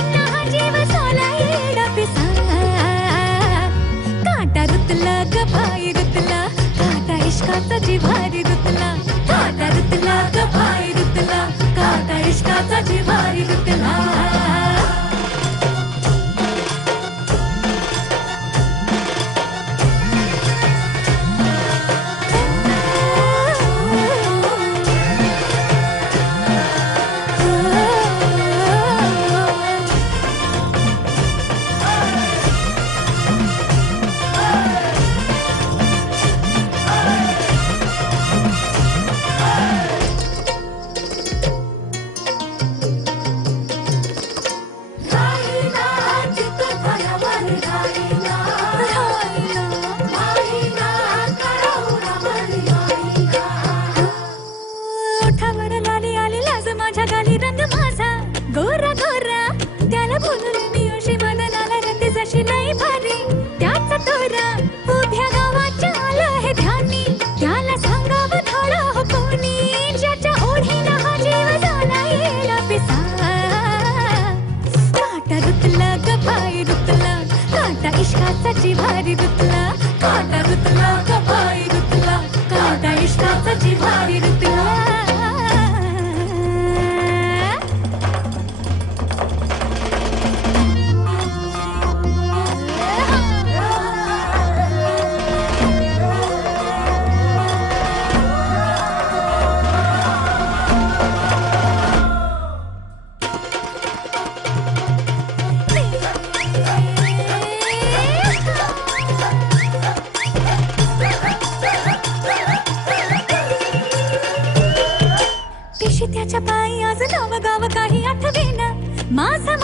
ओढीना हा जीव सोला येडा पिसा काटा रुतला ग पाय रुतला काटा इश्काचा जिव्हारी रुतला काटा रुतला ग पाय रुतला काटा इश्काचा जिव्हारी रुतला गोरा गोरा त्याला बोलून मी अशी मदनाला रते जशी नाही भारी त्याचा तोरा उभ्या गावाच्या आलं हे ध्यानी त्याला सांगावं थोडं हो कोणी ज्याच्या ओढीला हा जीव झाला येडा पिसा काटा रुतला ग पाय रुतला काटा इश्काचा जिव्हारी रुतला काटा रुतला ग पाय रुतला काटा इश्काचा जिव्हारी रुतला त्याच्या पायी आज नव गाव काही आठवेना माझा